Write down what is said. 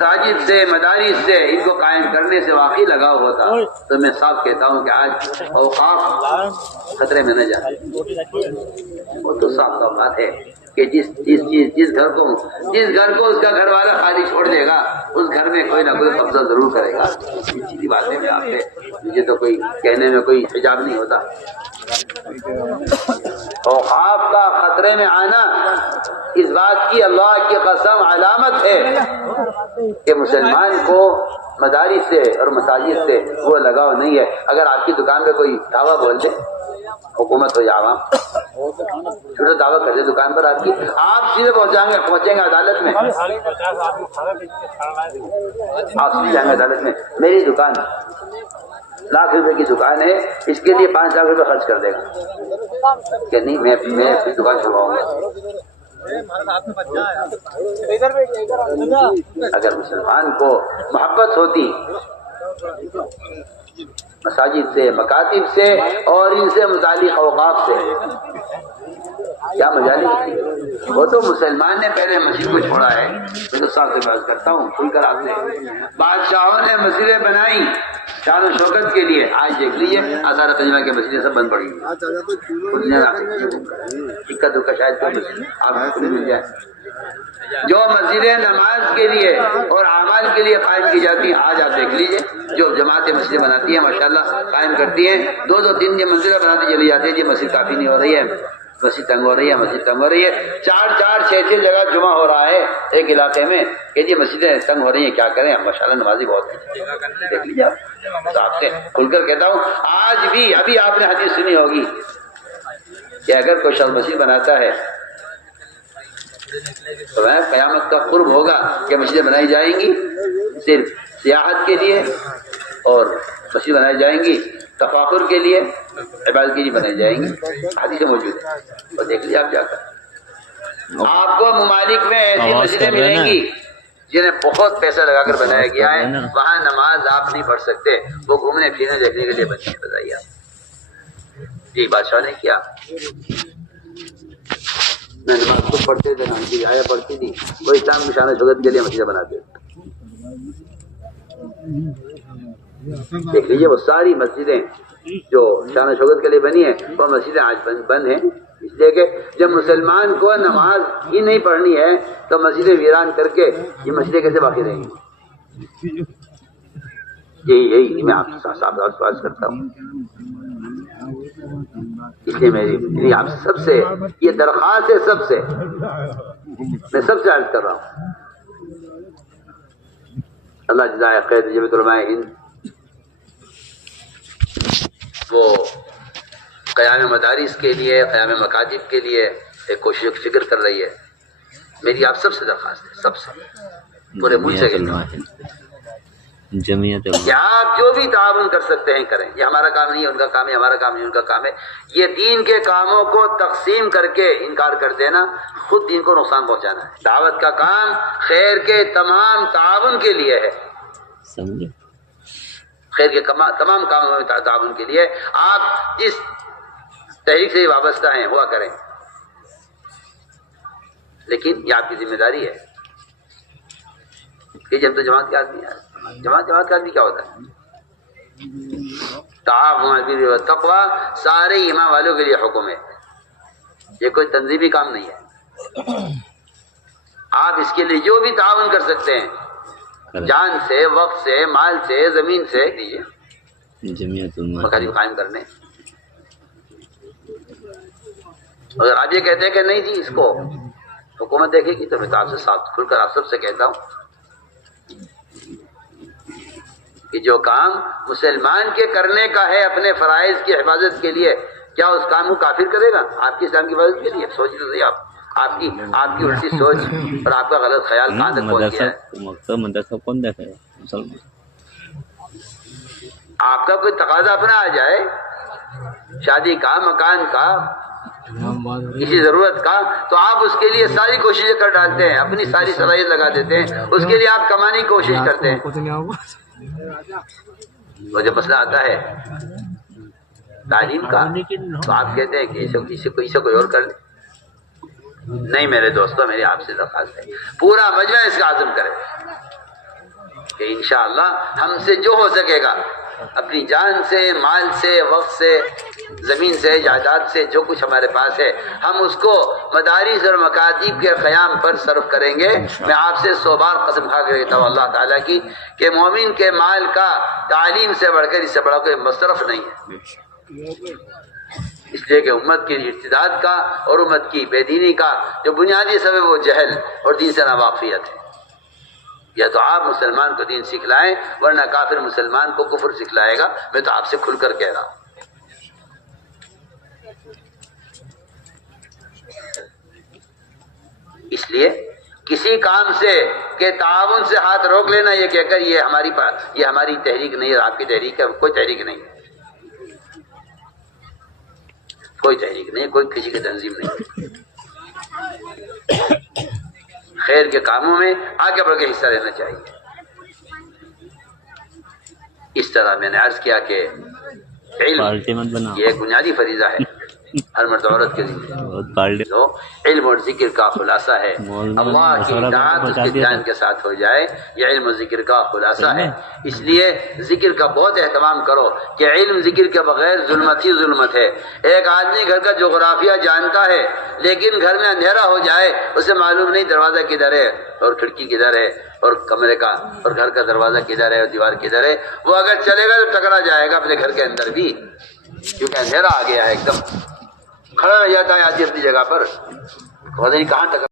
مساجد سے مدارس سے ان کو قائم کرنے سے واقعی لگاؤ ہوتا تو میں صاف کہتا ہوں کہ آج اوقاف خطرے میں نہ جائے۔ وہ تو صاف بات ہے کہ جس گھر کو اس کا گھر والا خالی چھوڑ دے گا اس گھر میں کوئی نہ کوئی قبضہ ضرور کرے گا۔ سیدھی بات ہے آپ سے، مجھے تو کوئی کہنے میں کوئی حجاب نہیں ہوتا۔ اوقاف کا خطرے میں آنا اس بات کی اللہ کی قسم علامت ہے کہ مسلمان کو مدارس سے اور مساجد سے وہ لگاؤ نہیں ہے۔ اگر آپ کی دکان پہ کوئی دعویٰ بول دے، حکومت ہو یا عوام، چھوٹا دعویٰ کر دے دکان پر آپ کی، آپ سیدھے پہنچیں گے عدالت میں، آپ سیدھے جائیں گے عدالت میں۔ میری دکان لاکھ روپے کی دکان ہے، اس کے لیے 5 لاکھ روپے خرچ کر دے گا کہ نہیں، میں اپنی دکان چھڑواؤں گا۔ اگر مسلمان کو محبت ہوتی مساجد سے، مکاتب سے اور ان سے متعلق اوقاف سے، کیا مجالس؟ وہ تو مسلمان نے پہلے مسجد کو چھوڑا ہے۔ میں تو صاحب سے بات کرتا ہوں، کھل کر آپ سے، بادشاہوں نے مسجدیں بنائی شان و شوکت کے لیے، آج دیکھ لیجیے آثار تجمہ کی مسجدیں سب بند پڑی ہیں۔ اکا دکا شاید کوئی مسجد آپ کو مل جائے۔ جو مسجدیں نماز کے لیے اور اعمال کے لیے قائم کی جاتی ہیں، آج آپ دیکھ لیجیے جو جماعتیں مسجدیں بناتی ہیں ماشاءاللہ قائم کرتی ہیں، 2 3 منزلیں بناتی چلی جاتی ہے، جی مسجد کافی نہیں ہو رہی ہے، مسجد تنگ ہو رہی ہے، مسجد تنگ ہو رہی ہے، 4 6 جگہ جمعہ ہو رہا ہے ایک علاقے میں کہ جی مسجدیں تنگ ہو رہی ہیں، کیا کریں؟ ماشاءاللہ نمازی بہت ہیں، دیکھ لیجیے آپ۔ آپ سے کھل کر کہتا ہوں، آج بھی ابھی آپ نے حدیث سنی ہوگی کہ اگر کوئی شخص مسجد بناتا ہے تو قیامت کا قرب ہوگا کہ مسجدیں بنائی جائیں گی صرف سیاحت کے لیے، اور مسجد بنائی جائیں گی تفاخر کے لیے، عبادت کے لیے بنائی جائیں گی، حدیث موجود ہے، اور دیکھ لیجیے آپ جا کر۔ آپ کو ممالک میں ایسی مسجدیں ملیں گی جنہیں بہت پیسہ لگا کر بنایا گیا ہے، وہاں نماز آپ نہیں پڑھ سکتے، وہ گھومنے پھرنے دیکھنے کے لیے بنی ہے۔ بتائیے آپ، یہ بادشاہ نے کیا؟ نہ نماز کو پڑھتے تھے، نہ ان کی آیا پڑھتی تھی، وہ اسلام کی شان و شوکت کے لیے مسجدیں بناتے تھے۔ دیکھ لیجیے وہ ساری مسجدیں جو شان و شوکت کے لیے بنی ہیں، وہ مسجدیں آج بند ہیں، اس لیے کہ جب مسلمان کو نماز ہی نہیں پڑھنی ہے تو مسجدیں ویران کر کے یہ مسجدیں کیسے باقی رہیں گی؟ یہی میں آپ سے سوال کرتا ہوں۔ اس لیے میری آپ سب سے یہ درخواست ہے، سب سے میں سب سے عرض کر رہا ہوں، اللہ جزائے خیر جمعیت علماء ہند وہ قیام مدارس کے لیے، قیام مکاتب کے لیے ایک کوشش فکر کر رہی ہے۔ میری آپ سب سے درخواست ہے، سب سے پورے ملک سے کہتا ہوں کہ آپ جو بھی تعاون کر سکتے ہیں کریں۔ یہ ہمارا کام نہیں ہے، ان کا کام ہے، ہمارا کام نہیں ان کا کام ہے۔ یہ دین کے کاموں کو تقسیم کر کے انکار کر دینا خود دین کو نقصان پہنچانا ہے۔ دعوت کا کام خیر کے تمام تعاون کے لیے ہے، خیر کے تمام کاموں میں تعاون کے لیے آپ جس تحریک سے وابستہ ہیں ہوا کریں، لیکن یہ آپ کی ذمہ داری ہے کہ جب تو جماعت کے آدمی ہے، جماعت کا آدمی کیا ہوتا ہے؟ تعاون علی البر والتقوی سارے ایمان والوں کے لیے حکم ہے، یہ کوئی تنظیمی کام نہیں ہے۔ آپ اس کے لیے جو بھی تعاون کر سکتے ہیں، جان سے، وقت سے، مال سے، زمین سے دیجیے مکاتب قائم کرنے۔ اگر آپ یہ کہتے ہیں کہ نہیں جی اس کو حکومت دیکھے گی، تو میں تو آپ سے صاف کھل کر آپ سب سے کہتا ہوں کہ جو کام مسلمان کے کرنے کا ہے اپنے فرائض کی حفاظت کے لیے، کیا اس کام کو کافر کرے گا آپ کی اسلام کی حفاظت کے لیے؟ سوچ تو صحیح آپ کی الٹی سوچ اور آپ کا غلط خیال کہاں تک پہنچ گیا ہے؟ مدرسہ کون دیکھا ہے؟ مسلمان آپ کا کوئی تقاضا اپنا آ جائے شادی کا، مکان کا، کسی ضرورت کا، تو آپ اس کے لیے ساری کوششیں کر ڈالتے ہیں، اپنی ساری صلاحیت لگا دیتے ہیں، اس کے لیے آپ کمانے کی کوشش کرتے ہیں۔ وہ جب مسئلہ آتا ہے تعلیم کا تو آپ کہتے ہیں کہ اسے کوئی اور کر لے۔ نہیں میرے دوستوں، میری آپ سے درخواست ہے پورا مجمع اس کا عزم کرے، کہ انشاءاللہ ہم سے جو ہو سکے گا اپنی جان سے، مال سے، وقت سے، زمین سے، جائیداد سے، جو کچھ ہمارے پاس ہے ہم اس کو مدارس اور مکاتب کے قیام پر صرف کریں گے۔ میں آپ سے 100 بار قسم کھا کے کہتا ہوں اللہ تعالیٰ کی کہ مومن کے مال کا تعلیم سے بڑھ کر اس سے بڑا کوئی مصرف نہیں ہے، اس لیے کہ امت کی ارتداد کا اور امت کی بے دینی کا جو بنیادی سبب وہ جہل اور دین سے ناواقفیت ہے۔ یا تو آپ مسلمان کو دین سکھلائیں ورنہ کافر مسلمان کو کفر سکھلائے گا، میں تو آپ سے کھل کر کہہ رہا ہوں۔ اس لیے کسی کام سے کہ تعاون سے ہاتھ روک لینا یہ کہہ کر یہ ہماری تحریک نہیں ہے، آپ کی تحریک ہے، کوئی تحریک نہیں ہے، کوئی تحریک نہیں، کوئی کسی کی تنظیم نہیں۔ خیر کے کاموں میں آگے بڑھ کے حصہ لینا چاہیے۔ اس طرح میں نے عرض کیا کہ علم یہ ایک بنیادی فریضہ ہے ہر مرد عورت کے ذمہ، جو علم اور ذکر کا خلاصہ ہے۔ اللہ کی اطاعت اس کے دھیان کے ساتھ ہو جائے، یہ علم و ذکر کا خلاصہ ہے۔ اس لیے ذکر کا بہت اہتمام کرو کہ علم ذکر کے بغیر ظلمت ہی ظلمت ہے۔ ایک آدمی گھر کا جغرافیہ جانتا ہے لیکن گھر میں اندھیرا ہو جائے اسے معلوم نہیں دروازہ کدھر ہے اور کھڑکی کدھر ہے اور کمرے کا اور گھر کا دروازہ کدھر ہے اور دیوار کدھر ہے، وہ اگر چلے گا تو ٹکرا جائے گا اپنے گھر کے اندر بھی، کیونکہ اندھیرا آ گیا ہے، ایک دم کھڑا رہ جاتا ہے آدمی اپنی جگہ پر، پتہ نہیں کہاں ٹکرا